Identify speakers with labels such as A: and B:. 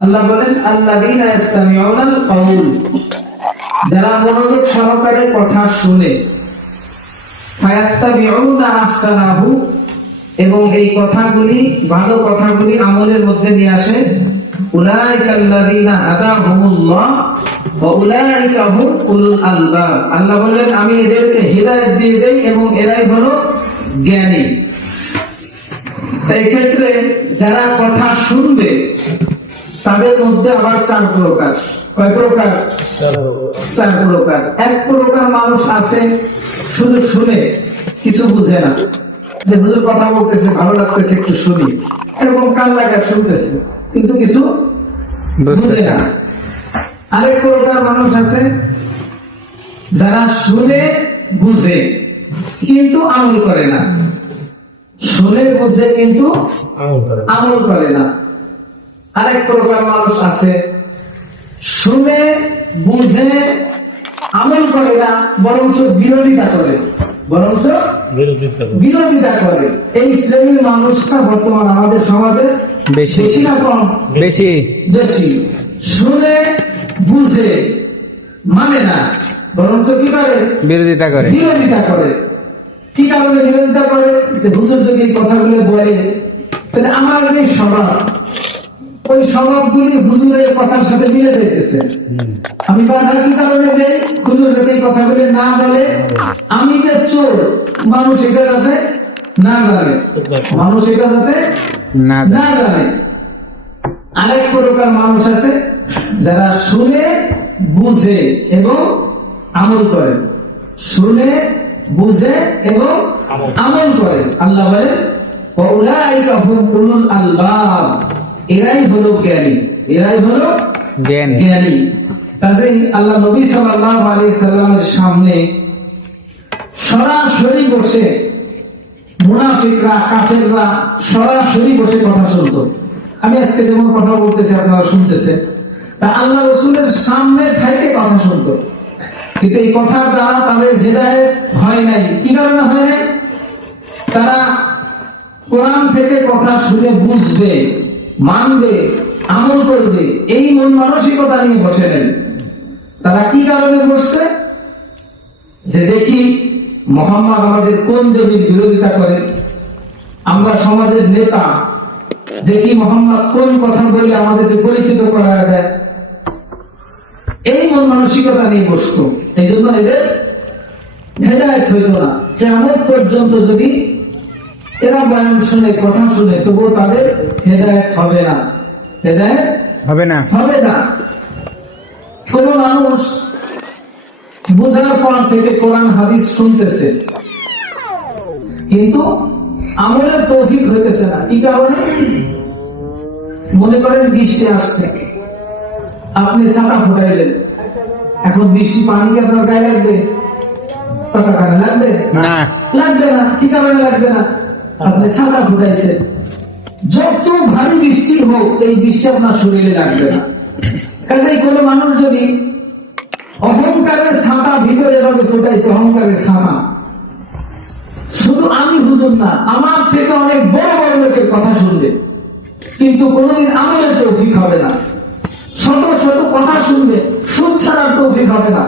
A: আল্লাহ বলেন, আল্লাযীনা যারা মনোযোগ সহকারে কথা শুনে এবং এই কথাগুলি, ভালো কথাগুলি আমলের মধ্যে নিয়ে আসে আমি এদেরকে হিদায়াত দিয়ে এবং এরাই হলো জ্ঞানী। তাই ক্ষেত্রে যারা কথা শুনবে তাদের মধ্যে আবার চার প্রকার। কয় প্রকার? চার প্রকার। এক প্রকার মানুষ আছে শুধু শুনে কিছু বুঝে না। যে হুজুর কথা বলতেছে ভালো লাগতেছে একটু শুনি। এরকম কান লাগা শুনতেছে কিন্তু কিছু বুঝে না। আরেক প্রকার মানুষ আছে যারা শুনে বুঝে কিন্তু আমল করে না। শুনে বুঝে কিন্তু আমল করে না। আরেক প্রকার মানুষ আছে। শুনে বুঝে আমল করে না বরঞ্চ বিরোধিতা করে। বরঞ্চ বিরোধিতা করে। এই শ্রেণির মানুষটা বর্তমান আমাদের সমাজে
B: বেশি।
A: না কম?
B: বেশি।
A: বেশি। শুনে বুঝে মানে না। বরঞ্চ কি করে?
B: বিরোধিতা করে।
A: বিরোধিতা করে। কি কারণে বিরোধিতা করে? যে হুজুর যদি কথাগুলো বলে তাহলে আমার স্বভাব ওই স্বভাবগুলি হুজুরের কথার সাথে মিলে যেতেছে আমি বাধা কি কারণে দেই হুজুর যদি এই কথাগুলি না বলে আমি যে চোর মানুষ এটা যাতে না জানে। মানুষ এটা যাতে
B: না
A: জানে। আরেক প্রকার মানুষ আছে যারা শুনে বুঝে এবং আমল করে। শুনে বুঝে এবং আমল করে। আল্লাহ বলেন "ওয়াউলাইকা হুম উলুল আলবাব। এরাই হলো জ্ঞানী এরাই হলো
B: জ্ঞানী।
A: কাজেই আল্লাহ নবী সাল্লাল্লাহু আলাইহি সাল্লামের সামনে সরাসরি বসে মুনাফিকরা কাফেররা সরাসরি বসে কথা শুনতো। আমি আজকে যেমন কথা বলতেছি আপনারা শুনতেছে তা আল্লাহ রসুলের সামনে থেকে কথা শুনতো। কিন্তু এই কথার দ্বারা তাদের হৃদয়ে হয় নাই। কি কারণে হয় নাই? তারা কোরআন থেকে কথা শুনে বুঝবে। মানবে, আমল করবে, এই মন মানসিকতা নিয়ে বসে নেন। তারা কি কারণে বসছে? যে দেখি মোহাম্মদ আমাদের কোন দেবীর বিরোধিতা করে? আমরা সমাজের নেতা, দেখি মোহাম্মদ কোন কথা বলে আমাদেরকে পরিচিত করা দেয় এই মন মানসিকতা নিয়ে বসতো। এই জন্য এদের হেদায়ত হইত না। কেমন পর্যন্ত যদি এরা বয়ান শুনে কথা শুনে তবুও তাদের হেদায়ত হবে না। হেদায়ত
B: হবে না।
A: হবে না। কোন মানুষ বোঝার পর থেকে কোরআন হাদিস শুনতেছে। কিন্তু আমলের তৌফিক হইতেছে না। কি কারণে? মনে করেন বৃষ্টি আসছে। আপনি ছাতা ফুটাইলেন। এখন বৃষ্টি পানি কি আপনার গায়ে লাগবে? লাগবে?
B: না।
A: লাগবে না। কি কারণে লাগবে না? আপনি ছাতা ফুটাইছেন যত ভারী বৃষ্টি হোক, এই বৃষ্টি আপনার শরীরে লাগবে না। কাজেই কোনো মানুষ যদি অহংকারের ছাতা ভিতরে এভাবে ফুটাইছে, অহংকারের ছাতা শুধু আমি হুজুর না, আমার থেকে অনেক বড় বড় লোকের কথা শুনবে। কিন্তু কোনোদিন আমলের তৌফিক হবে না। শত শত কথা শুনবে, সুদ ছাড়ার তৌফিক হবে না।